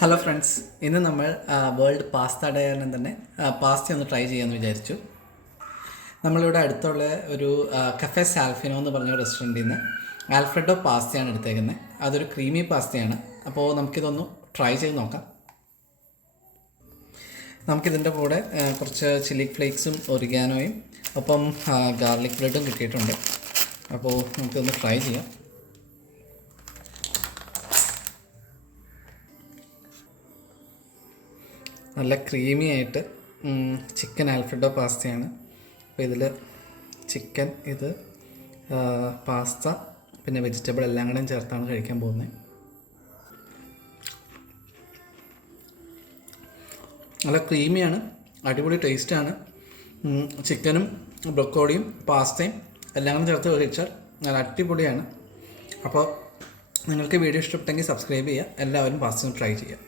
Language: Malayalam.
ഹലോ ഫ്രണ്ട്സ്, ഇന്ന് നമ്മൾ വേൾഡ് പാസ്ത ഡേ കാരണം തന്നെ പാസ്ത ഒന്ന് ട്രൈ ചെയ്യാമെന്ന് വിചാരിച്ചു. നമ്മളിവിടെ അടുത്തുള്ള ഒരു കഫേ സാൽഫിനോ എന്ന് പറഞ്ഞ റെസ്റ്റോറൻറ്റിൽ നിന്ന് ആൽഫ്രെഡോ പാസ്തയാണ് എടുത്തേക്കുന്നത്. അതൊരു ക്രീമി പാസ്തയാണ്. അപ്പോൾ നമുക്കിതൊന്ന് ട്രൈ ചെയ്ത് നോക്കാം. നമുക്കിതിൻ്റെ കൂടെ കുറച്ച് ചില്ലി ഫ്ലേക്സും ഒറിഗാനോയും ഒപ്പം ഗാർലിക് ബ്രെഡും കിട്ടിയിട്ടുണ്ട്. അപ്പോൾ നമുക്കിതൊന്ന് ട്രൈ ചെയ്യാം. നല്ല ക്രീമി ആയിട്ട് ചിക്കൻ ആൽഫ്രെഡോ പാസ്തയാണ്. അപ്പോൾ ഇതിൽ ചിക്കൻ, ഇത് പാസ്ത, പിന്നെ വെജിറ്റബിൾ എല്ലാം കൂടെയും ചേർത്താണ് കഴിക്കാൻ പോകുന്നത്. നല്ല ക്രീമിയാണ്, അടിപൊളി ടേസ്റ്റാണ്. ചിക്കനും ബ്രൊക്കോളിയും പാസ്തയും എല്ലാം കൂടെ ചേർത്ത് കഴിച്ചാൽ നല്ല അടിപൊളിയാണ്. അപ്പോൾ നിങ്ങൾക്ക് വീഡിയോ ഇഷ്ടപ്പെട്ടെങ്കിൽ സബ്സ്ക്രൈബ് ചെയ്യുക. എല്ലാവരും പാസ്ത ട്രൈ ചെയ്യുക.